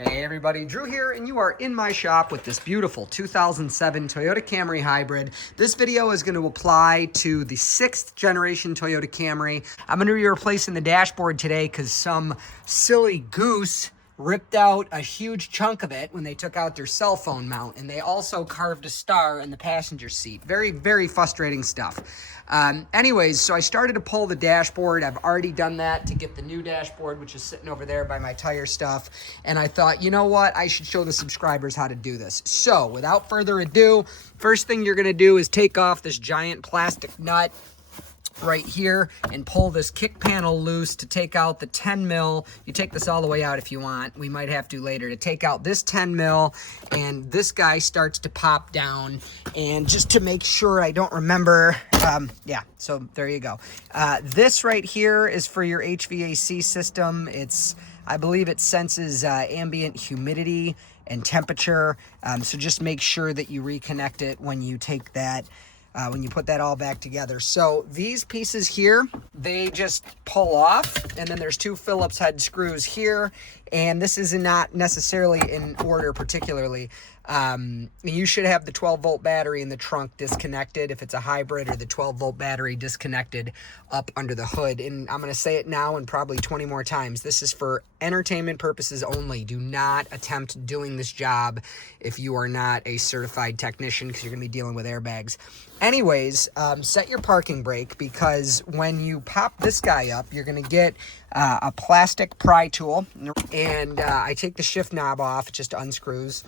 Hey everybody, Drew here, and you are in my shop with this beautiful 2007 Toyota Camry Hybrid. This video is going to apply to the 6th generation Toyota Camry. I'm going to be replacing the dashboard today because some silly goose ripped out a huge chunk of it when they took out their cell phone mount, and they also carved a star in the passenger seat. Very, very frustrating stuff. Anyways, so I started to pull the dashboard. I've already done that to get the new dashboard, which is sitting over there by my tire stuff. And I thought, you know what? I should show the subscribers how to do this. So without further ado, first thing you're gonna do is take off this giant plastic nut right here and pull this kick panel loose to take out the 10 mil. You take this all the way out if you want. We might have to later to take out this 10 mil, and this guy starts to pop down. And just to make sure I don't remember, yeah, so there you go. This right here is for your HVAC system. I believe it senses ambient humidity and temperature. So just make sure that you reconnect it when you take that when you put that all back together. So these pieces here, they just pull off, and then there's two Phillips head screws here, and this is not necessarily in order particularly. You should have the 12-volt battery in the trunk disconnected if it's a hybrid, or the 12-volt battery disconnected up under the hood. And I'm going to say it now and probably 20 more times. This is for entertainment purposes only. Do not attempt doing this job if you are not a certified technician, because you're going to be dealing with airbags. Anyways, set your parking brake, because when you pop this guy up, you're going to get a plastic pry tool, and I take the shift knob off. It just unscrews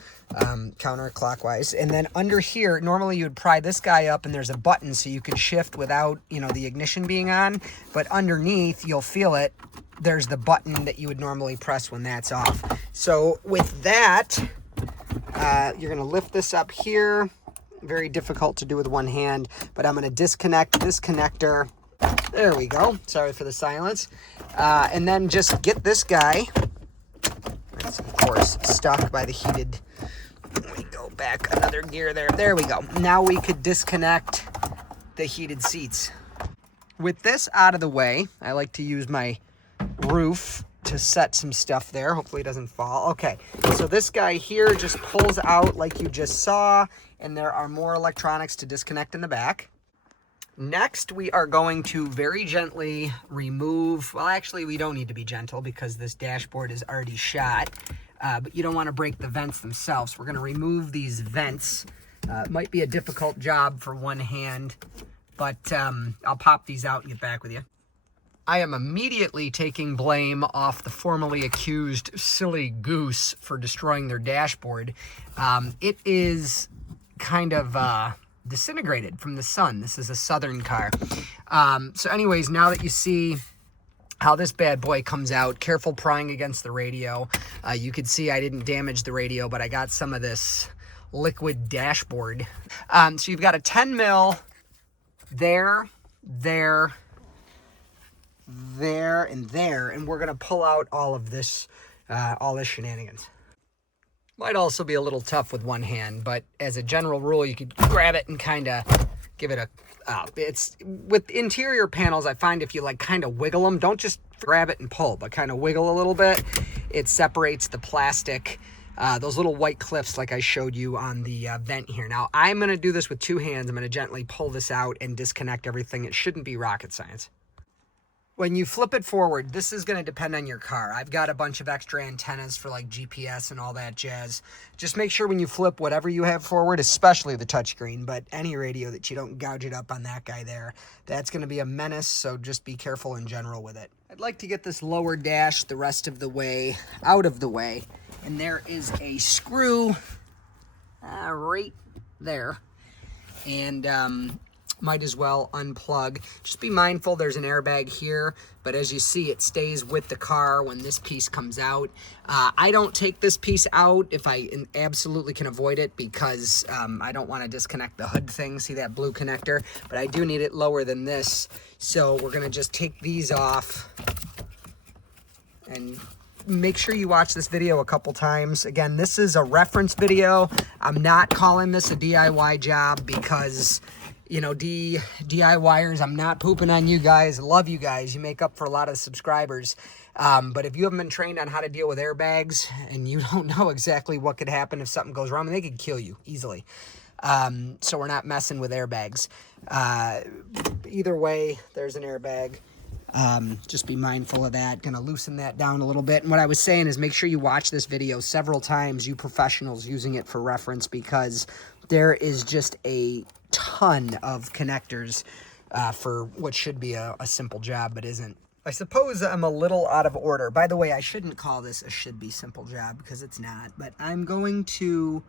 counterclockwise, and then under here, normally you would pry this guy up and there's a button so you could shift without, the ignition being on, but underneath, you'll feel it, there's the button that you would normally press when that's off. So with that, you're gonna lift this up here. Very difficult to do with one hand, but I'm gonna disconnect this connector. There we go. Sorry for the silence. And then just get this guy. It's, of course, stuck by the heated. Let me go back another gear there. There we go. Now we could disconnect the heated seats. With this out of the way, I like to use my roof to set some stuff there. Hopefully it doesn't fall. Okay, so this guy here just pulls out like you just saw, and there are more electronics to disconnect in the back. Next, we are going to very gently remove, well, actually, we don't need to be gentle because this dashboard is already shot, but you don't want to break the vents themselves. We're going to remove these vents. It might be a difficult job for one hand, but I'll pop these out and get back with you. I am immediately taking blame off the formerly accused silly goose for destroying their dashboard. It is kind of disintegrated from the sun. This is a Southern car. So anyways, now that you see how this bad boy comes out, careful prying against the radio. You could see I didn't damage the radio, but I got some of this liquid dashboard. So you've got a 10 mil there, and there, and we're gonna pull out all this shenanigans. Might also be a little tough with one hand, but as a general rule, you could grab it and kind of give it a, it's, with interior panels, I find if you kind of wiggle them, don't just grab it and pull, but kind of wiggle a little bit, it separates the plastic, those little white clips like I showed you on the vent here. Now, I'm going to do this with two hands. I'm going to gently pull this out and disconnect everything. It shouldn't be rocket science. When you flip it forward, this is going to depend on your car. I've got a bunch of extra antennas for GPS and all that jazz. Just make sure when you flip whatever you have forward, especially the touchscreen, but any radio, that you don't gouge it up on that guy there. That's going to be a menace, so just be careful in general with it. I'd like to get this lower dash the rest of the way out of the way, and there is a screw right there, and might as well unplug. Just be mindful there's an airbag here, but as you see, it stays with the car when this piece comes out. I don't take this piece out if I absolutely can avoid it, because I don't want to disconnect the hood thing. See that blue connector? But I do need it lower than this, so we're gonna just take these off. And make sure you watch this video a couple times. Again, this is a reference video. I'm not calling this a DIY job because DIYers, I'm not pooping on you guys. I love you guys. You make up for a lot of subscribers. But if you haven't been trained on how to deal with airbags and you don't know exactly what could happen if something goes wrong, they could kill you easily. So we're not messing with airbags. Either way, there's an airbag. Just be mindful of that. Gonna loosen that down a little bit. And what I was saying is make sure you watch this video several times, you professionals using it for reference, because there is just a ton of connectors for what should be a simple job, but isn't. I suppose I'm a little out of order. By the way, I shouldn't call this a should be simple job because it's not, but I'm going to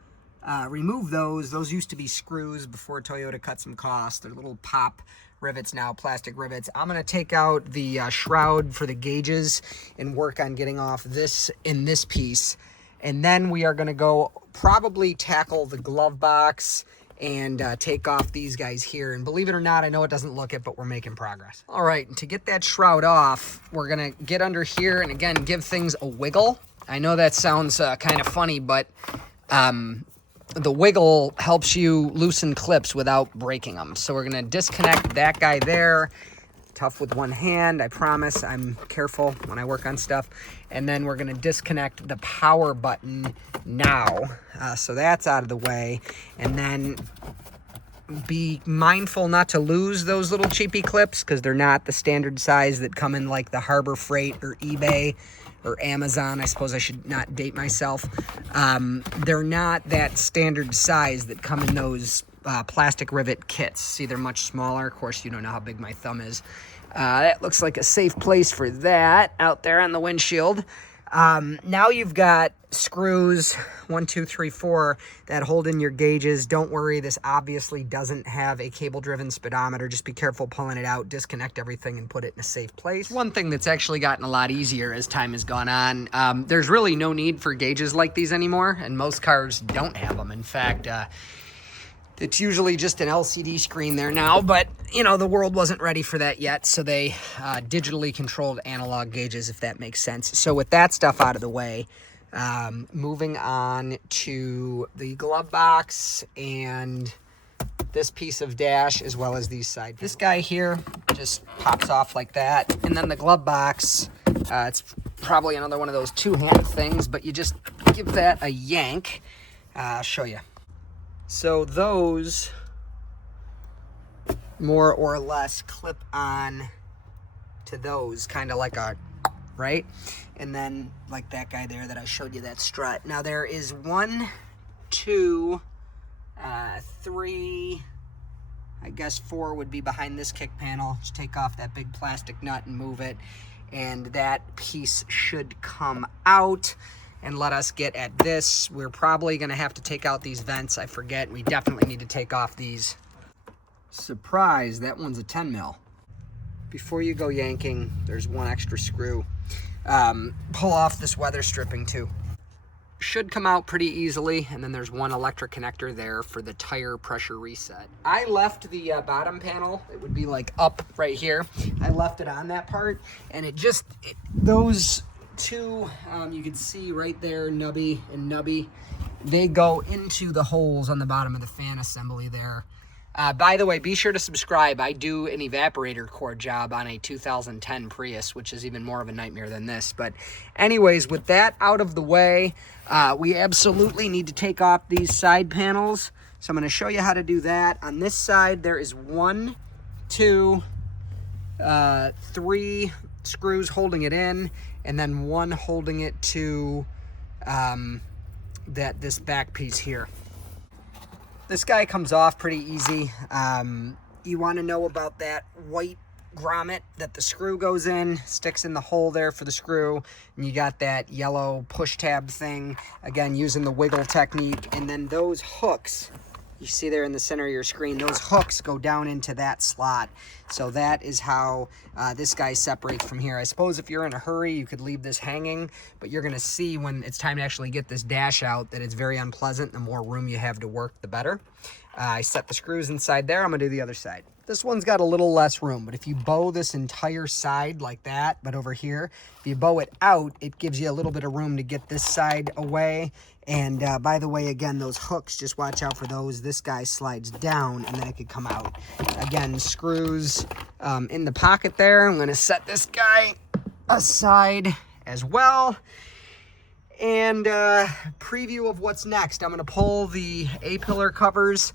remove those. Those used to be screws before Toyota cut some costs. They're little pop rivets now, plastic rivets. I'm going to take out the shroud for the gauges and work on getting off this in this piece. And then we are going to go probably tackle the glove box and take off these guys here. And believe it or not, I know it doesn't look it, but we're making progress. All right, to get that shroud off, we're going to get under here and again, give things a wiggle. I know that sounds kind of funny, but the wiggle helps you loosen clips without breaking them. So we're gonna disconnect that guy there. Tough with one hand, I promise. I'm careful when I work on stuff. And then we're gonna disconnect the power button now. So that's out of the way. And then be mindful not to lose those little cheapy clips because they're not the standard size that come in like the Harbor Freight or eBay or Amazon. I suppose I should not date myself. They're not that standard size that come in those plastic rivet kits. See, they're much smaller. Of course, you don't know how big my thumb is. That looks like a safe place for that out there on the windshield. Now you've got screws, 1, 2, 3, 4, that hold in your gauges. Don't worry, this obviously doesn't have a cable-driven speedometer. Just be careful pulling it out, disconnect everything, and put it in a safe place. One thing that's actually gotten a lot easier as time has gone on, there's really no need for gauges like these anymore, and most cars don't have them. In fact, it's usually just an LCD screen there now, but, you know, the world wasn't ready for that yet, so they digitally controlled analog gauges, if that makes sense. So with that stuff out of the way, moving on to the glove box and this piece of dash, as well as these side panels. This guy here just pops off like that, and then the glove box, it's probably another one of those two-hand things, but you just give that a yank. I'll show you. So those more or less clip on to those, kind of like a, right? And then like that guy there that I showed you, that strut. Now there is 1, 2, 3, I guess 4 would be behind this kick panel. Just take off that big plastic nut and move it, and that piece should come out. And let us get at this. We're probably gonna have to take out these vents. I forget, we definitely need to take off these. Surprise, that one's a 10 mil. Before you go yanking, there's one extra screw. Pull off this weather stripping too. Should come out pretty easily, and then there's one electric connector there for the tire pressure reset. I left the bottom panel, it would be like up right here. I left it on that part, and those two, you can see right there, nubby and nubby, they go into the holes on the bottom of the fan assembly there. By the way, be sure to subscribe. I do an evaporator core job on a 2010 Prius, which is even more of a nightmare than this. But anyways, with that out of the way, we absolutely need to take off these side panels. So I'm going to show you how to do that. On this side, there is 1, 2, 3 screws holding it in, and then 1 holding it to this back piece here. This guy comes off pretty easy. You want to know about that white grommet that the screw goes in, sticks in the hole there for the screw, and you got that yellow push tab thing, again using the wiggle technique. And then those hooks, you see there in the center of your screen, those hooks go down into that slot. So that is how this guy separates from here. I suppose if you're in a hurry, you could leave this hanging, but you're gonna see when it's time to actually get this dash out that it's very unpleasant. The more room you have to work, the better. I set the screws inside there. I'm gonna do the other side. This one's got a little less room, but if you bow this entire side like that, but over here, if you bow it out, it gives you a little bit of room to get this side away. And by the way, again, those hooks, just watch out for those. This guy slides down and then it could come out. Again, screws in the pocket there. I'm gonna set this guy aside as well. And preview of what's next. I'm gonna pull the A-pillar covers.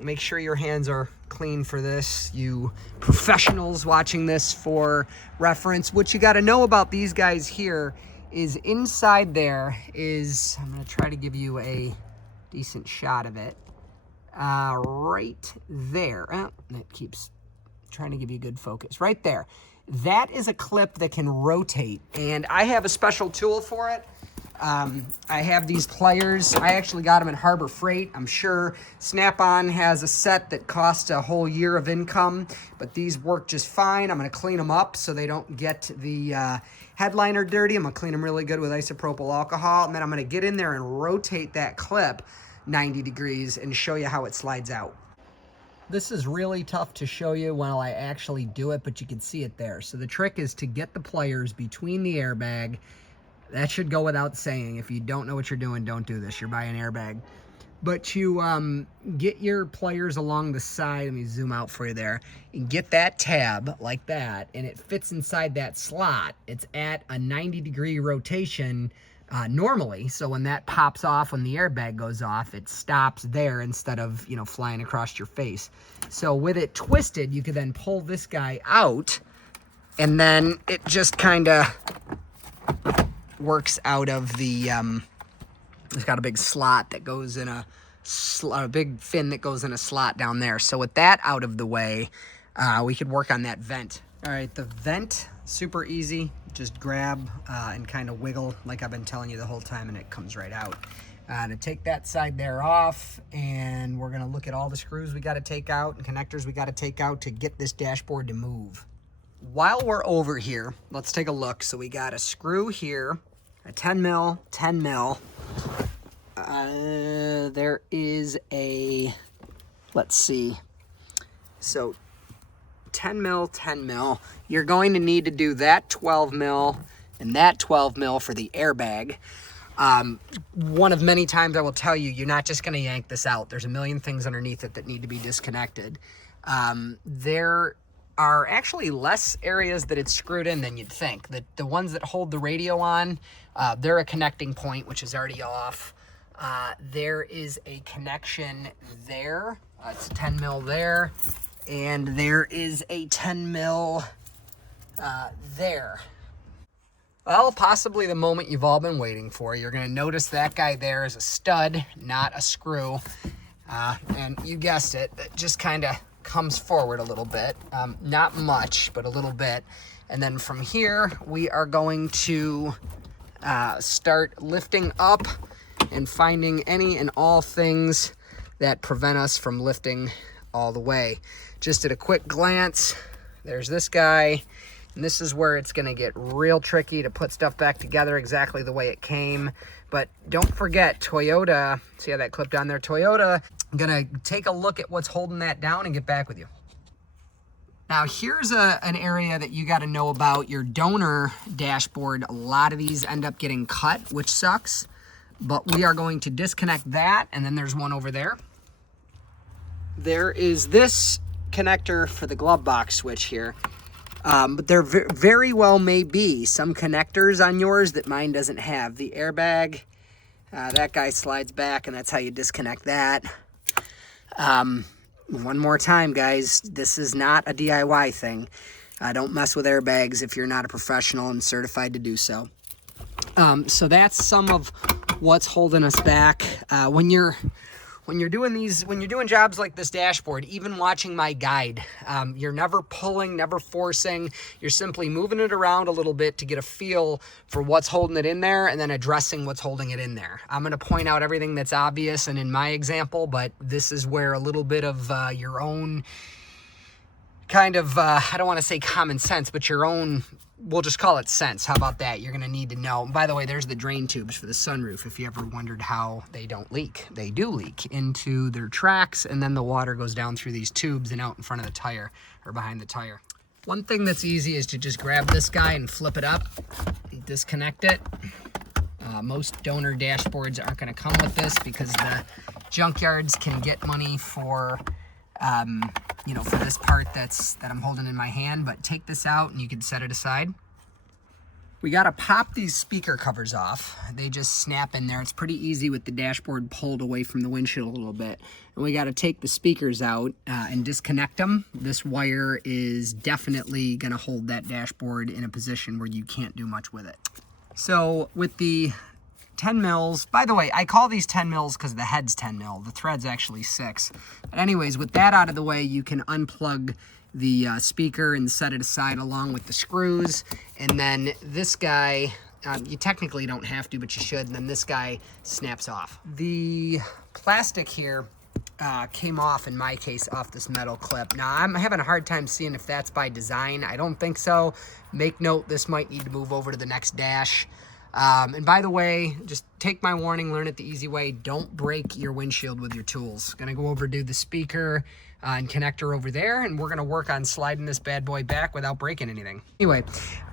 Make sure your hands are clean for this, you professionals watching this for reference. What you gotta know about these guys here is inside there is, I'm gonna try to give you a decent shot of it. Right there, it keeps trying to give you good focus. Right there. That is a clip that can rotate, and I have a special tool for it. I have these pliers. I actually got them in Harbor Freight. I'm sure Snap-on has a set that costs a whole year of income, but these work just fine. I'm going to clean them up so they don't get the headliner dirty. I'm going to clean them really good with isopropyl alcohol, and then I'm going to get in there and rotate that clip 90 degrees and show you how it slides out. This is really tough to show you while I actually do it, but you can see it there. So the trick is to get the pliers between the airbag. That should go without saying. If you don't know what you're doing, don't do this. You're buying an airbag. But you get your pliers along the side. Let me zoom out for you there. And get that tab like that, and it fits inside that slot. It's at a 90-degree rotation normally, so when that pops off, when the airbag goes off, it stops there instead of, you know, flying across your face. So with it twisted, you could then pull this guy out, and then it just kind of works out of the, it's got a big slot that goes in a big fin that goes in a slot down there. So with that out of the way, we could work on that vent. All right, the vent, super easy. Just grab and kind of wiggle like I've been telling you the whole time, and it comes right out. To take that side there off, and we're gonna look at all the screws we gotta take out and connectors we gotta take out to get this dashboard to move. While we're over here, let's take a look. So we got a screw here, a 10 mil, 10 mil. There is a, let's see. So 10 mil, 10 mil. You're going to need to do that 12 mil and that 12 mil for the airbag. One of many times I will tell you, you're not just going to yank this out. There's a million things underneath it that need to be disconnected. There are actually less areas that it's screwed in than you'd think. The ones that hold the radio on, they're a connecting point, which is already off. There is a connection there. It's 10 mil there. And there is a 10 mil there. Well, possibly the moment you've all been waiting for. You're going to notice that guy there is a stud, not a screw. And you guessed it, it just kind of comes forward a little bit. Not much, but a little bit. And then from here, we are going to start lifting up and finding any and all things that prevent us from lifting all the way. Just at a quick glance, there's this guy, and this is where it's going to get real tricky to put stuff back together exactly the way it came. But don't forget, Toyota, see how that clipped on there? Toyota, I'm going to take a look at what's holding that down and get back with you. Now here's an area that you got to know about your donor dashboard. A lot of these end up getting cut, which sucks, but we are going to disconnect that, and then there's one over there. There is this connector for the glove box switch here, but there very well may be some connectors on yours that mine doesn't have. The airbag, that guy slides back, and that's how you disconnect that. One more time, guys, this is not a DIY thing. Don't mess with airbags if you're not a professional and certified to do so. So that's some of what's holding us back. When you're doing jobs like this dashboard, even watching my guide, you're never pulling, never forcing. You're simply moving it around a little bit to get a feel for what's holding it in there and then addressing what's holding it in there. I'm going to point out everything that's obvious and in my example, but this is where a little bit of your own kind of, I don't want to say common sense, but your own, we'll just call it sense. How about that? You're going to need to know. And by the way, there's the drain tubes for the sunroof. If you ever wondered how they don't leak, they do leak into their tracks, and then the water goes down through these tubes and out in front of the tire or behind the tire. One thing that's easy is to just grab this guy and flip it up, and disconnect it. Most donor dashboards aren't going to come with this because the junkyards can get money for for this part that I'm holding in my hand, but take this out and you can set it aside. We gotta pop these speaker covers off. They just snap in there. It's pretty easy with the dashboard pulled away from the windshield a little bit. And we gotta take the speakers out and disconnect them. This wire is definitely gonna hold that dashboard in a position where you can't do much with it. So with the 10 mils, by the way, I call these 10 mils because the head's 10 mil. The thread's actually 6. But anyways, with that out of the way, you can unplug the speaker and set it aside along with the screws. And then this guy, you technically don't have to, but you should. And then this guy snaps off. The plastic here came off, in my case, off this metal clip. Now, I'm having a hard time seeing if that's by design. I don't think so. Make note, this might need to move over to the next dash. And by the way, just take my warning, learn it the easy way. Don't break your windshield with your tools. Gonna go over, do the speaker and connector over there, and we're gonna work on sliding this bad boy back without breaking anything. Anyway,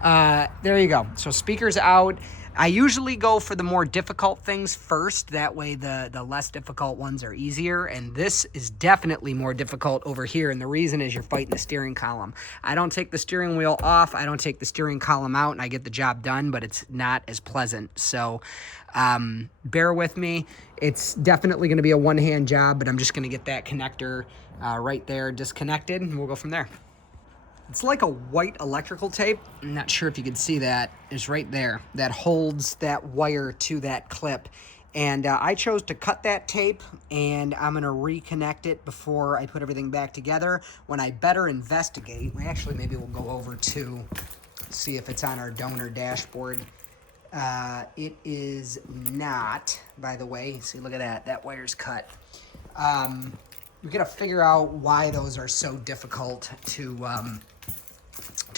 there you go. So speaker's out. I usually go for the more difficult things first. That way the less difficult ones are easier. And this is definitely more difficult over here. And the reason is you're fighting the steering column. I don't take the steering wheel off. I don't take the steering column out, and I get the job done, but it's not as pleasant. So bear with me. It's definitely going to be a one-hand job, but I'm just going to get that connector right there disconnected, and we'll go from there. It's like a white electrical tape. I'm not sure if you can see that. It's right there. That holds that wire to that clip. And I chose to cut that tape, and I'm going to reconnect it before I put everything back together. When I better investigate, actually maybe we'll go over to see if it's on our donor dashboard. It is not, by the way. See, look at that. That wire's cut. We got to figure out why those are so difficult to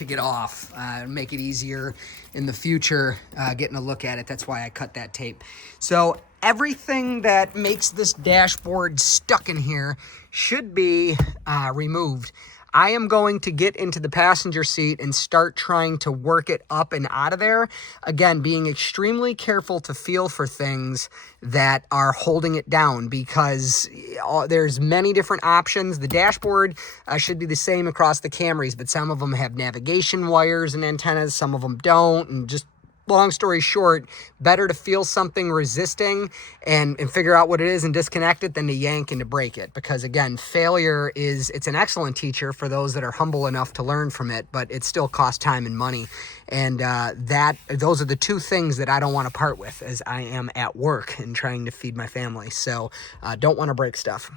get off, make it easier in the future getting a look at it. That's why I cut that tape. So everything that makes this dashboard stuck in here should be removed. I am going to get into the passenger seat and start trying to work it up and out of there. Again, being extremely careful to feel for things that are holding it down, because there's many different options. The dashboard should be the same across the Camrys, but some of them have navigation wires and antennas, some of them don't, and just long story short, better to feel something resisting and figure out what it is and disconnect it than to yank and to break it. Because again, failure it's an excellent teacher for those that are humble enough to learn from it, but it still costs time and money. And those are the two things that I don't want to part with as I am at work and trying to feed my family. So don't want to break stuff.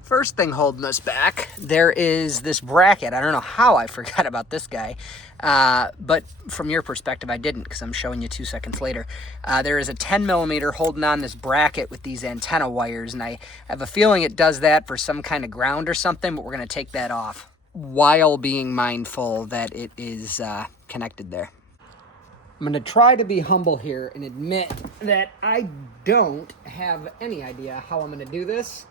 First thing holding us back, there is this bracket. I don't know how I forgot about this guy, but from your perspective, I didn't, because I'm showing you 2 seconds later. There is a 10 millimeter holding on this bracket with these antenna wires, and I have a feeling it does that for some kind of ground or something, but we're going to take that off while being mindful that it is connected there. I'm going to try to be humble here and admit that I don't have any idea how I'm going to do this.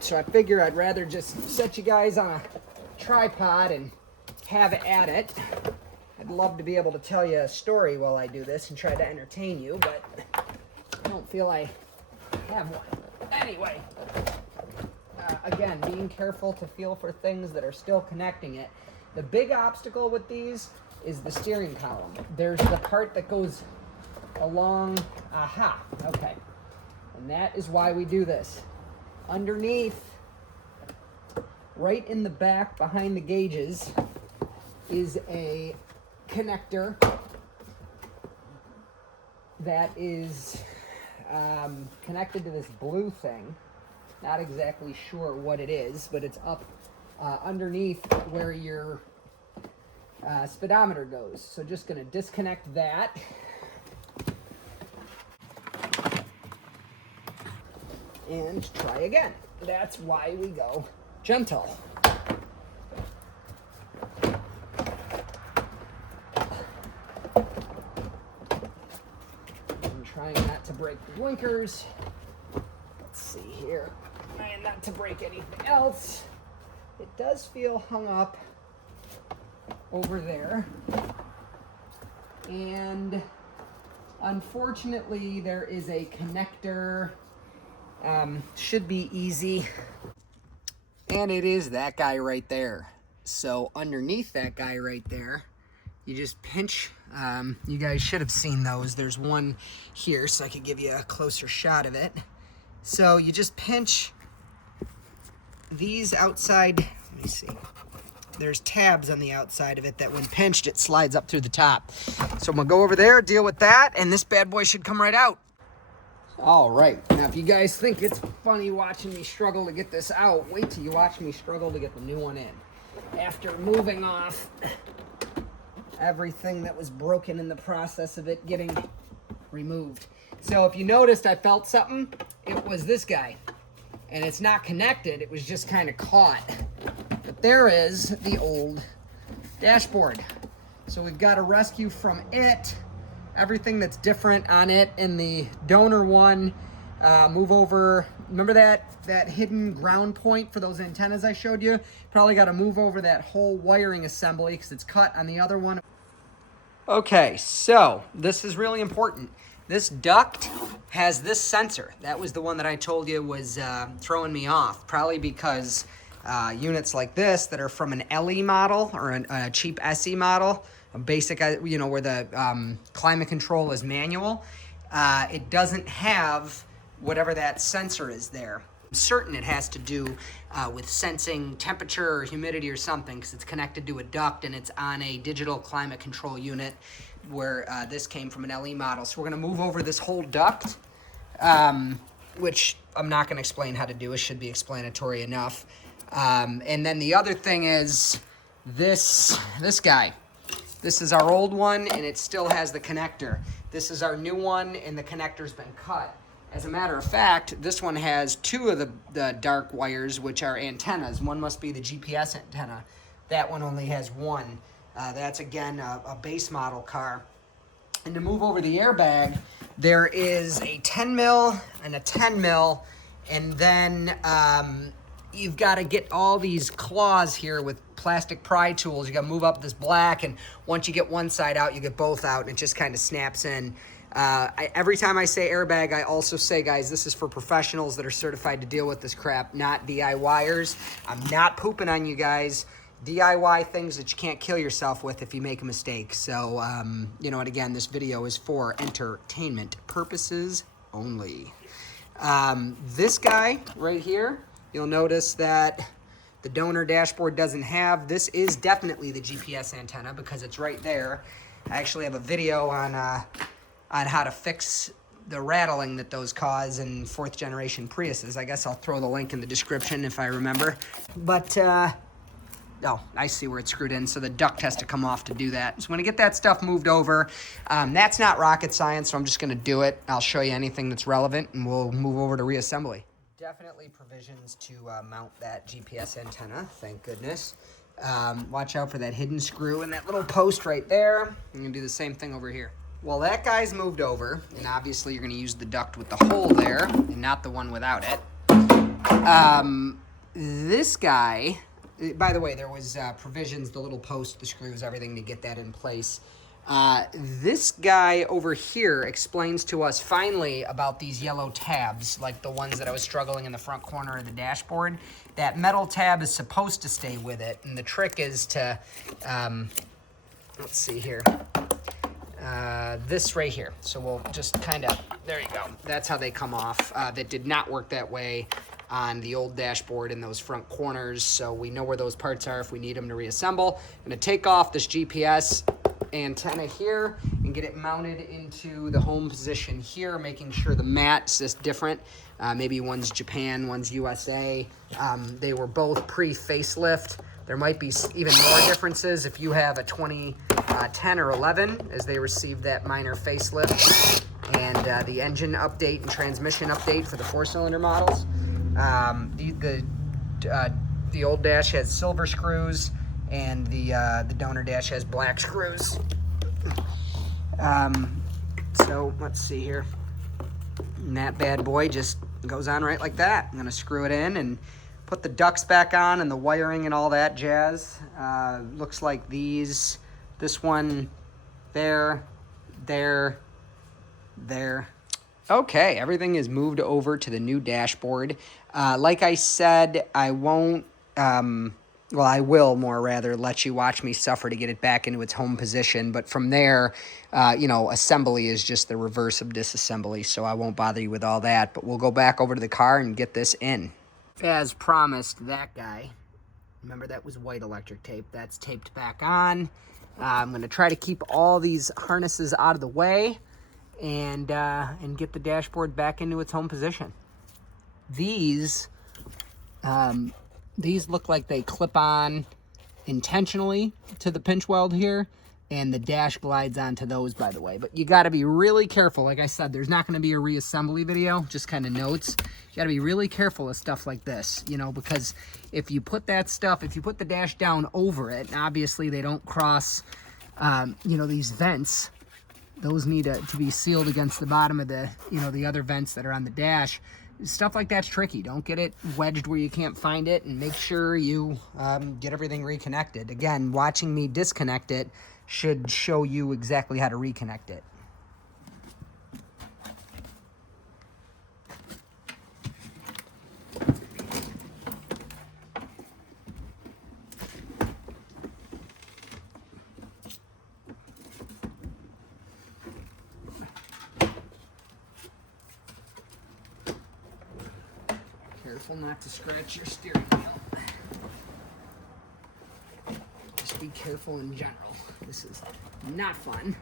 So I figure I'd rather just set you guys on a tripod and have at it. I'd love to be able to tell you a story while I do this and try to entertain you, but I don't feel I have one. Anyway, again, being careful to feel for things that are still connecting it. The big obstacle with these is the steering column. There's the part that goes along, okay. And that is why we do this. Underneath, right in the back behind the gauges, is a connector that is connected to this blue thing. Not exactly sure what it is, but it's up underneath where your speedometer goes. So just going to disconnect that. And try again. That's why we go gentle. I'm trying not to break the blinkers. Let's see here. Trying not to break anything else. It does feel hung up over there. And unfortunately, there is a connector. Should be easy. And it is that guy right there. So underneath that guy right there you just pinch. You guys should have seen those. There's one here, so I could give you a closer shot of it. So you just pinch these outside. Let me see. There's tabs on the outside of it that when pinched, it slides up through the top. So I'm gonna go over there, deal with that, and this bad boy should come right out. All right, now if you guys think it's funny watching me struggle to get this out, wait till you watch me struggle to get the new one in. After moving off everything that was broken in the process of it getting removed. So if you noticed, I felt something, it was this guy. And it's not connected, it was just kind of caught. But there is the old dashboard. So we've got a rescue from it. Everything that's different on it in the donor one. Move over, remember that hidden ground point for those antennas I showed you? Probably got to move over that whole wiring assembly because it's cut on the other one. Okay, so this is really important. This duct has this sensor. That was the one that I told you was throwing me off, probably because units like this that are from an LE model or a cheap SE model, a basic, you know, where the climate control is manual, it doesn't have whatever that sensor is there. I'm certain it has to do with sensing temperature or humidity or something because it's connected to a duct and it's on a digital climate control unit where this came from an LE model. So we're gonna move over this whole duct, which I'm not gonna explain how to do. It should be explanatory enough. And then the other thing is this guy. This is our old one and it still has the connector. This is our new one and the connector's been cut. As a matter of fact, this one has two of the dark wires, which are antennas. One must be the GPS antenna. That one only has one. That's, again, a base model car. And to move over the airbag, there is a 10 mil and a 10 mil. And then you've got to get all these claws here with plastic pry tools. You got to move up this black. And once you get one side out, you get both out. And it just kind of snaps in. Every time I say airbag, I also say, guys, this is for professionals that are certified to deal with this crap, not DIYers. I'm not pooping on you guys. DIY things that you can't kill yourself with if you make a mistake. So, you know, and again, this video is for entertainment purposes only. This guy right here, you'll notice that the donor dashboard doesn't have. This is definitely the GPS antenna because it's right there. I actually have a video on how to fix the rattling that those cause in 4th generation Priuses. I guess I'll throw the link in the description if I remember. But, oh, I see where it's screwed in, so the duct has to come off to do that. So I'm gonna get that stuff moved over. That's not rocket science, so I'm just gonna do it. I'll show you anything that's relevant, and we'll move over to reassembly. Definitely provisions to mount that GPS antenna, thank goodness. Watch out for that hidden screw and that little post right there. I'm gonna do the same thing over here. Well, that guy's moved over, and obviously you're gonna use the duct with the hole there, and not the one without it. This guy, by the way, there was provisions, the little post, the screws, everything to get that in place. This guy over here explains to us finally about these yellow tabs, like the ones that I was struggling in the front corner of the dashboard. That metal tab is supposed to stay with it, and the trick is to, let's see here. This right here. So we'll just kind of, there you go. That's how they come off. That did not work that way on the old dashboard in those front corners. So we know where those parts are if we need them to reassemble. I'm gonna take off this GPS antenna here and get it mounted into the home position here, making sure the mat's just different. Maybe one's Japan, one's USA. They were both pre-facelift. There might be even more differences if you have a 2010 or 11, as they received that minor facelift and the engine update and transmission update for the 4-cylinder models. The old dash has silver screws, and the donor dash has black screws. So let's see here. And that bad boy just goes on right like that. I'm gonna screw it in and put the ducts back on and the wiring and all that jazz. Looks like this one, there. Okay, everything is moved over to the new dashboard. Like I said, I won't well, I will more rather let you watch me suffer to get it back into its home position. But from there, you know, assembly is just the reverse of disassembly, so I won't bother you with all that. But we'll go back over to the car and get this in. As promised, that guy, remember that was white electric tape, that's taped back on. I'm going to try to keep all these harnesses out of the way and get the dashboard back into its home position. These look like they clip on intentionally to the pinch weld here, and the dash glides onto those, by the way. But you got to be really careful. Like I said, there's not going to be a reassembly video, just kind of notes. You got to be really careful with stuff like this, you know, because if you put that stuff, if you put the dash down over it, and obviously they don't cross, you know, these vents. Those need to be sealed against the bottom of the, you know, the other vents that are on the dash. Stuff like that's tricky. Don't get it wedged where you can't find it, and make sure you get everything reconnected. Again, watching me disconnect it should show you exactly how to reconnect it. Careful not to scratch your steering wheel. Just be careful in general. This is not fun.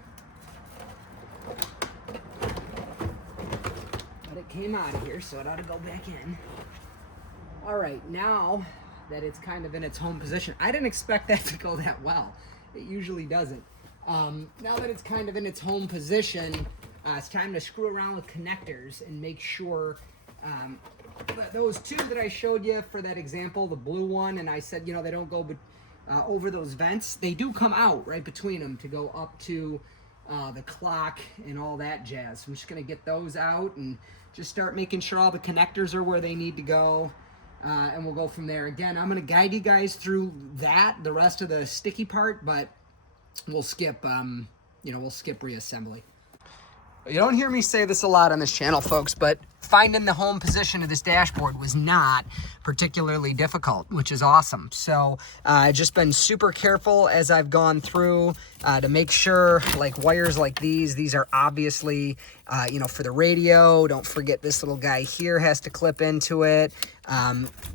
But it came out of here, so it ought to go back in. All right, now that it's kind of in its home position, I didn't expect that to go that well. It usually doesn't. Now that it's kind of in its home position, it's time to screw around with connectors and make sure those two that I showed you for that example, the blue one, and I said, you know, they don't go over those vents. They do come out right between them to go up to the clock and all that jazz. So I'm just going to get those out and just start making sure all the connectors are where they need to go, and we'll go from there. Again, I'm going to guide you guys through the rest of the sticky part, but we'll skip, you know, we'll skip reassembly. You don't hear me say this a lot on this channel, folks, but finding the home position of this dashboard was not particularly difficult, which is awesome. So I've just been super careful as I've gone through to make sure, like wires like these are obviously, you know, for the radio. Don't forget this little guy here has to clip into it.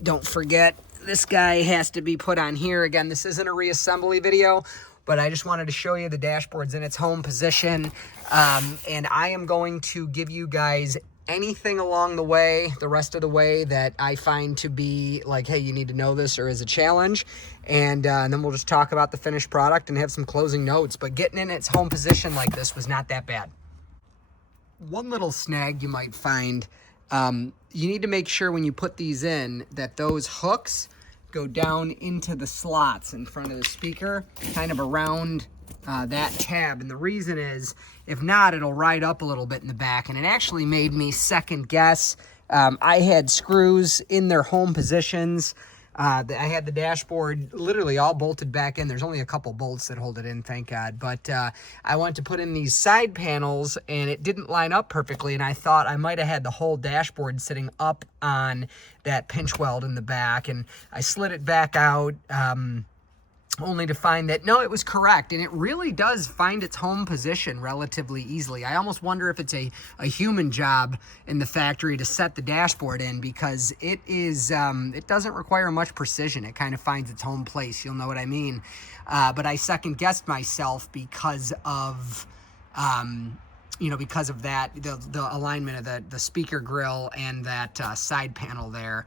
Don't forget this guy has to be put on here. Again, this isn't a reassembly video, but I just wanted to show you the dashboard's in its home position. And I am going to give you guys anything along the way, the rest of the way, that I find to be like, hey, you need to know this, or is a challenge. And then we'll just talk about the finished product and have some closing notes. But getting in its home position like this was not that bad. One little snag you might find, you need to make sure when you put these in that those hooks go down into the slots in front of the speaker, kind of around that tab. And the reason is, if not, it'll ride up a little bit in the back. And it actually made me second guess. I had screws in their home positions. I had the dashboard literally all bolted back in. There's only a couple bolts that hold it in, thank God. But I went to put in these side panels, and it didn't line up perfectly. And I thought I might have had the whole dashboard sitting up on that pinch weld in the back. And I slid it back out, only to find that, no, it was correct. And it really does find its home position relatively easily. I almost wonder if it's a human job in the factory to set the dashboard in, because it is, it doesn't require much precision. It kind of finds its home place. You'll know what I mean. But I second guessed myself because of, you know, because of that, the alignment of the speaker grill and that side panel there.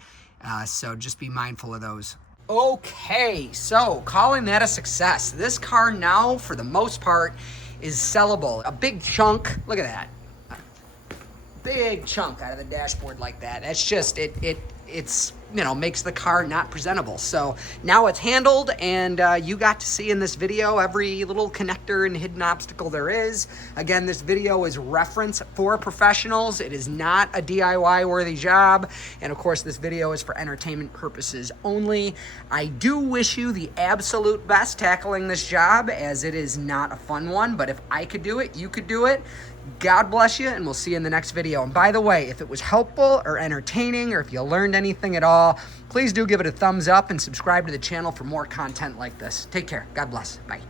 So just be mindful of those. Okay, so calling that a success. This car now, for the most part, is sellable. A big chunk, look at that. Big chunk out of the dashboard like that. That's just, it's, you know, makes the car not presentable. So now it's handled, and you got to see in this video every little connector and hidden obstacle there is. Again, this video is reference for professionals. It is not a DIY worthy job. And of course, this video is for entertainment purposes only. I do wish you the absolute best tackling this job, as it is not a fun one, but if I could do it, you could do it. God bless you, and we'll see you in the next video. And by the way, if it was helpful or entertaining, or if you learned anything at all, please do give it a thumbs up and subscribe to the channel for more content like this. Take care. God bless. Bye.